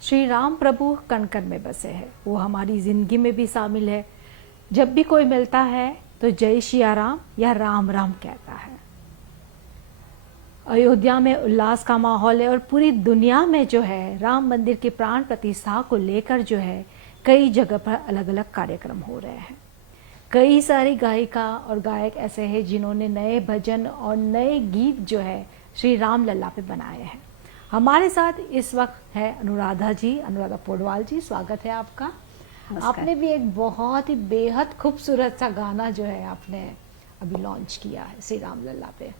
श्री राम प्रभु कण कण में बसे हैं, वो हमारी जिंदगी में भी शामिल है। जब भी कोई मिलता है तो जय सिया राम या राम राम कहता है। अयोध्या में उल्लास का माहौल है और पूरी दुनिया में जो है राम मंदिर की प्राण प्रतिष्ठा को लेकर जो है कई जगह पर अलग अलग कार्यक्रम हो रहे हैं। कई सारी गायिका और गायक ऐसे हैं जिन्होंने नए भजन और नए गीत जो है श्री राम लल्ला पे बनाए हैं। हमारे साथ इस वक्त है अनुराधा जी, अनुराधा पौडवाल जी, स्वागत है आपका। आपने भी एक बहुत ही बेहद खूबसूरत सा गाना जो है आपने अभी लॉन्च किया है श्री राम लल्ला पे।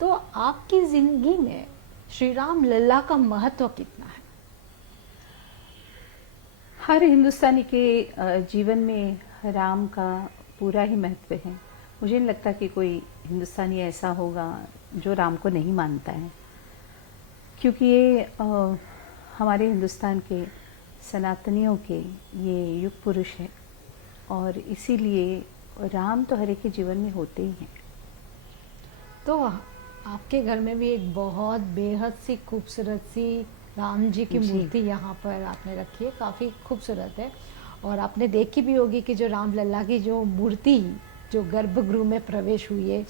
तो आपकी जिंदगी में श्री राम लल्ला का महत्व कितना है? हर हिंदुस्तानी के जीवन में राम का पूरा ही महत्व है। मुझे नहीं लगता कि कोई हिंदुस्तानी ऐसा होगा जो राम को नहीं मानता है, क्योंकि ये हमारे हिंदुस्तान के सनातनियों के ये युग पुरुष है और इसीलिए राम तो हर एक के जीवन में होते ही हैं। तो आपके घर में भी एक बहुत बेहद सी खूबसूरत सी राम जी की मूर्ति यहाँ पर आपने रखी है, काफ़ी खूबसूरत है। और आपने देखी भी होगी कि जो राम लल्ला की जो मूर्ति जो गर्भगृह में प्रवेश हुई है,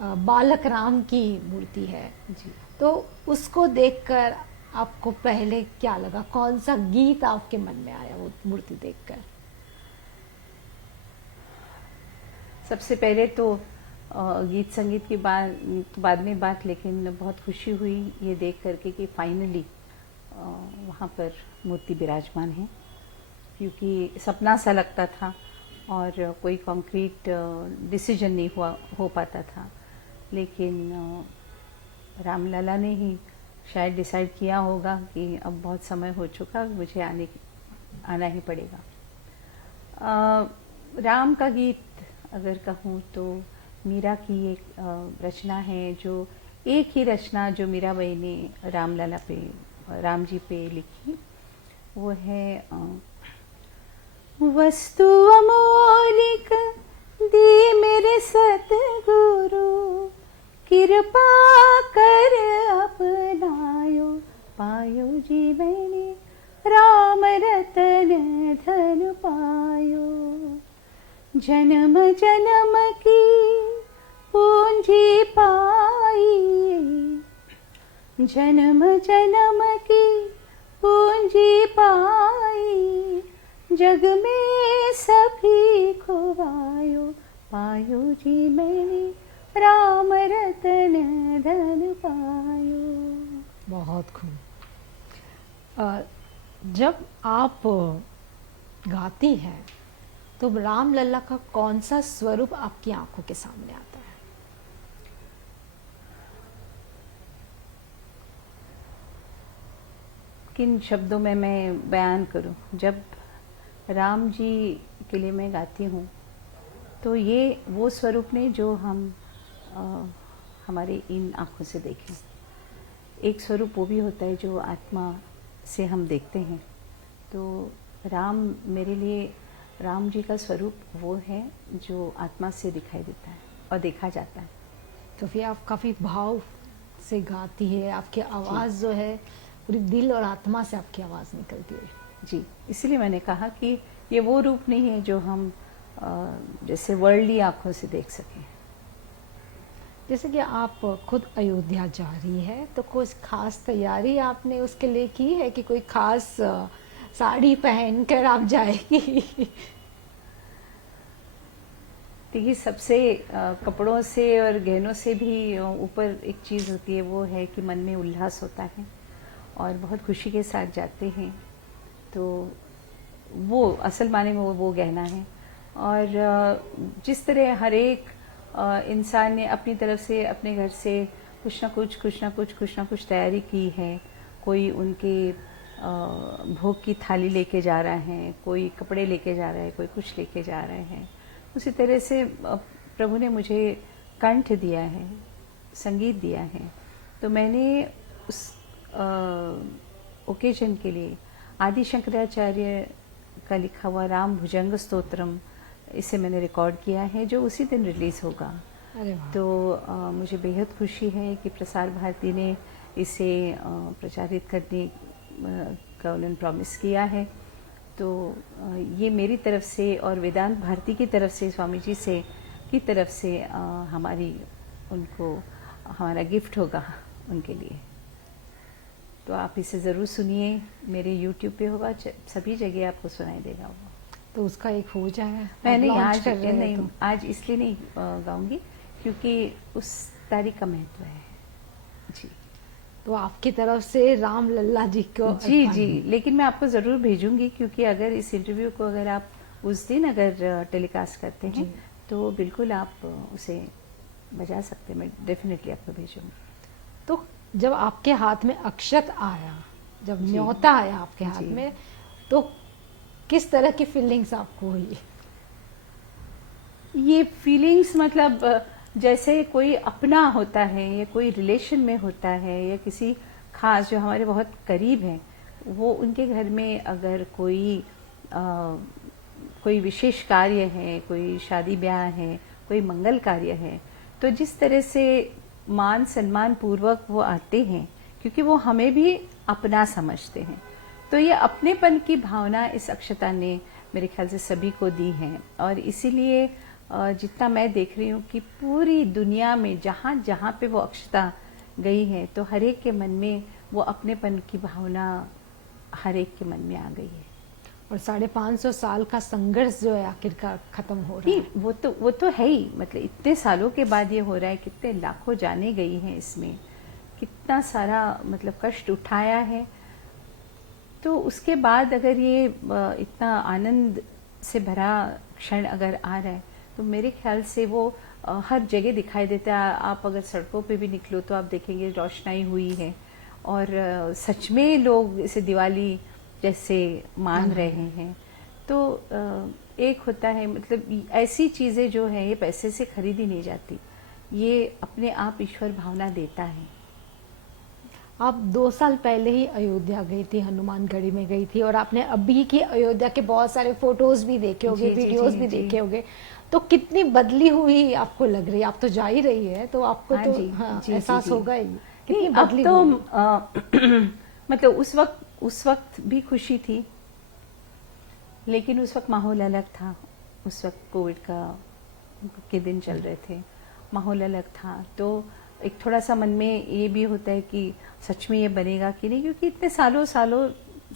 बालक राम की मूर्ति है जी। तो उसको देखकर आपको पहले क्या लगा? कौन सा गीत आपके मन में आया वो मूर्ति देखकर? सबसे पहले तो गीत संगीत की बाद में बात, लेकिन बहुत खुशी हुई ये देख करके कि फाइनली वहाँ पर मूर्ति विराजमान है, क्योंकि सपना सा लगता था और कोई कॉन्क्रीट डिसीजन नहीं हो पाता था। लेकिन रामलला ने ही शायद डिसाइड किया होगा कि अब बहुत समय हो चुका, मुझे आना ही पड़ेगा। राम का गीत अगर कहूँ तो मीरा की एक रचना है, जो एक ही रचना जो मीराबाई ने रामलला पे, राम जी पे लिखी, वो है वस्तु अमोलिक दी मेरे सतगुरु, कृपा कर अपनायो पायो जी मैंने राम रतन धन पायो, जन्म जन्म की पूंजी पाई, जन्म जन्म की पूंजी पाई, जग में सभी खोवायो पायो जी मैंने राम रतन धन पायो। बहुत खूब। जब आप गाती हैं तो राम लल्ला का कौन सा स्वरूप आपकी आंखों के सामने आता है? किन शब्दों में मैं बयान करूं? जब राम जी के लिए मैं गाती हूँ तो ये वो स्वरूप ने जो हम हमारे इन आँखों से देखें। एक स्वरूप वो भी होता है जो आत्मा से हम देखते हैं। तो राम मेरे लिए, राम जी का स्वरूप वो है जो आत्मा से दिखाई देता है और देखा जाता है। तो फिर आप काफ़ी भाव से गाती है, आपकी आवाज़ जो है पूरी दिल और आत्मा से आपकी आवाज़ निकलती है जी। इसीलिए मैंने कहा कि ये वो रूप नहीं है जो हम जैसे वर्ल्डली आँखों से देख सकें। जैसे कि आप खुद अयोध्या जा रही है, तो कुछ खास तैयारी आपने उसके लिए की है कि कोई खास साड़ी पहनकर आप जाएगी? देखिए, सबसे कपड़ों से और गहनों से भी ऊपर एक चीज़ होती है, वो है कि मन में उल्लास होता है और बहुत खुशी के साथ जाते हैं। तो वो असल माने में वो गहना है। और जिस तरह हर एक इंसान ने अपनी तरफ से अपने घर से कुछ ना कुछ तैयारी की है। कोई उनके भोग की थाली लेके जा रहा है, कोई कपड़े लेके जा रहा है, कोई कुछ लेके जा रहे हैं। उसी तरह से प्रभु ने मुझे कंठ दिया है, संगीत दिया है। तो मैंने उस ओकेजन के लिए आदि शंकराचार्य का लिखा हुआ राम भुजंग स्तोत्रम, इसे मैंने रिकॉर्ड किया है, जो उसी दिन रिलीज़ होगा। अरे वाह। तो मुझे बेहद खुशी है कि प्रसार भारती ने इसे प्रचारित करने का उन्होंने प्रॉमिस किया है। तो ये मेरी तरफ से और वेदांत भारती की तरफ से, स्वामी जी से की तरफ से हमारी उनको हमारा गिफ्ट होगा उनके लिए। तो आप इसे ज़रूर सुनिए, मेरे YouTube पे होगा, सभी जगह आपको सुनाई देगा वो। तो उसका एक हो जाए, मैंने आज कर रहे नहीं, हैं तो आज इसलिए नहीं गाऊंगी क्योंकि उस तारीख का महत्व है जी। तो आपकी तरफ से राम लल्ला जी को जी जी, लेकिन मैं आपको ज़रूर भेजूंगी, क्योंकि अगर इस इंटरव्यू को अगर आप उस दिन अगर टेलीकास्ट करते हैं तो बिल्कुल आप उसे बजा सकते हैं। मैं डेफिनेटली आपको भेजूंगी। तो जब आपके हाथ में अक्षत आया, जब न्योता आया आपके हाथ में, तो किस तरह की फीलिंग्स आपको हुई? ये फीलिंग्स मतलब जैसे कोई अपना होता है या कोई रिलेशन में होता है या किसी खास जो हमारे बहुत करीब हैं, वो उनके घर में अगर कोई विशेष कार्य है, कोई शादी ब्याह है, कोई मंगल कार्य है, तो जिस तरह से मान सम्मान पूर्वक वो आते हैं, क्योंकि वो हमें भी अपना समझते हैं, तो ये अपनेपन की भावना इस अक्षता ने मेरे ख्याल से सभी को दी है। और इसीलिए जितना मैं देख रही हूँ कि पूरी दुनिया में जहाँ जहाँ पे वो अक्षता गई है, तो हर एक के मन में वो अपनेपन की भावना हर एक के मन में आ गई है। और 550 साल का संघर्ष जो है आखिरकार खत्म हो रहा है। वो तो है ही, मतलब इतने सालों के बाद ये हो रहा है, कितने लाखों जाने गई हैं इसमें, कितना सारा मतलब कष्ट उठाया है। तो उसके बाद अगर ये इतना आनंद से भरा क्षण अगर आ रहा है, तो मेरे ख्याल से वो हर जगह दिखाई देता है। आप अगर सड़कों पे भी निकलो तो आप देखेंगे रोशनाई हुई है, और सच में लोग इसे दिवाली जैसे मान रहे हैं। तो एक होता है, मतलब ऐसी चीजें जो है ये पैसे से खरीदी नहीं जाती, ये अपने आप ईश्वर भावना देता है। आप 2 साल पहले ही अयोध्या गई थी, हनुमानगढ़ी में गई थी, और आपने अभी की अयोध्या के बहुत सारे फोटोज भी देखे होंगे, वीडियोस भी देखे होंगे। तो कितनी बदली हुई आपको लग रही है? आप तो जा ही रही है, तो आपको तो एहसास होगा ही कितनी बदली तो हुई। मतलब उस वक्त भी खुशी थी, लेकिन उस वक्त माहौल अलग था। उस वक्त कोविड के दिन चल रहे थे, माहौल अलग था। तो एक थोड़ा सा मन में ये भी होता है कि सच में ये बनेगा कि नहीं, क्योंकि इतने सालों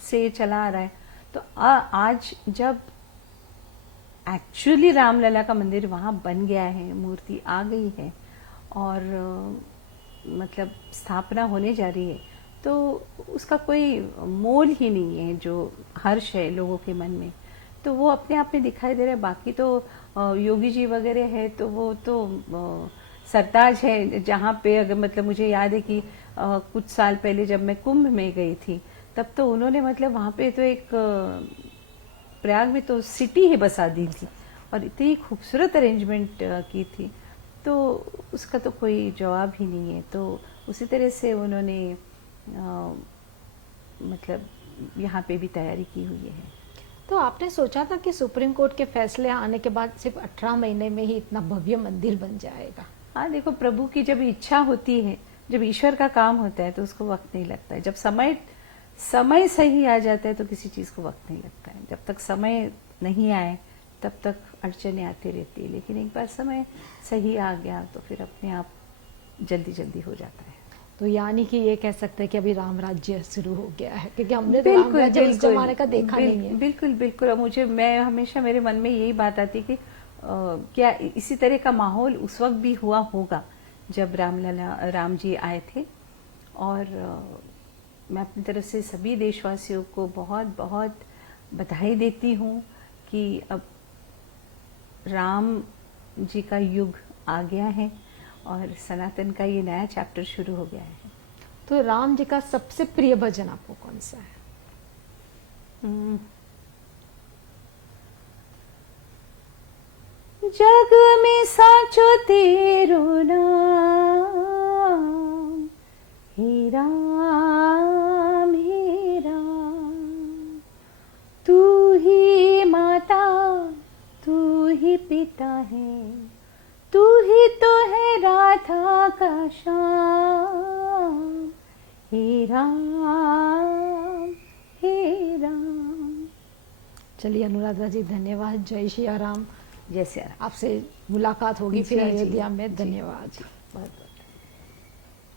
से ये चला आ रहा है। तो आज जब एक्चुअली रामलला का मंदिर वहां बन गया है, मूर्ति आ गई है और मतलब स्थापना होने जा रही है, तो उसका कोई मोल ही नहीं है। जो हर्ष है लोगों के मन में, तो वो अपने आप में दिखाई दे रहा है। बाकी तो योगी जी वगैरह है, तो वो तो सरताज है, जहाँ पे अगर मतलब मुझे याद है कि कुछ साल पहले जब मैं कुंभ में गई थी, तब तो उन्होंने मतलब वहाँ पे तो एक प्रयाग में तो सिटी ही बसा दी थी, और इतनी खूबसूरत अरेंजमेंट की थी। तो उसका तो कोई जवाब ही नहीं है। तो उसी तरह से उन्होंने मतलब यहाँ पे भी तैयारी की हुई है। तो आपने सोचा था कि सुप्रीम कोर्ट के फैसले आने के बाद सिर्फ 18 महीने में ही इतना भव्य मंदिर बन जाएगा? हाँ, देखो, प्रभु की जब इच्छा होती है, जब ईश्वर का काम होता है, तो उसको वक्त नहीं लगता है। जब समय सही आ जाता है तो किसी चीज को वक्त नहीं लगता है। जब तक समय नहीं आए तब तक अड़चने आती रहती है, लेकिन एक बार समय सही आ गया तो फिर अपने आप जल्दी जल्दी हो जाता है। तो यानी कि ये कह सकते हैं कि अभी राम राज्य शुरू हो गया है, क्योंकि हमने तो राम राज्य उस जमाने का देखा नहीं है। बिल्कुल बिल्कुल। मैं हमेशा मेरे मन में यही बात आती कि क्या इसी तरह का माहौल उस वक्त भी हुआ होगा जब राम जी आए थे। और मैं अपनी तरफ से सभी देशवासियों को बहुत बहुत बधाई देती हूँ कि अब राम जी का युग आ गया है और सनातन का ये नया चैप्टर शुरू हो गया है। तो राम जी का सबसे प्रिय भजन आपको कौन सा है? जग में साचो तेरो नाम, हे राम हे राम। तू ही माता, तू ही पिता है, तू ही तो है राधा का श्याम। हे राम चलिए अनुराधा जी, धन्यवाद। जय श्री राम। जय सिया राम। आपसे मुलाकात होगी फिर जी, जी, अयोध्या में। जी, धन्यवाद। जी, बहुत बहुत।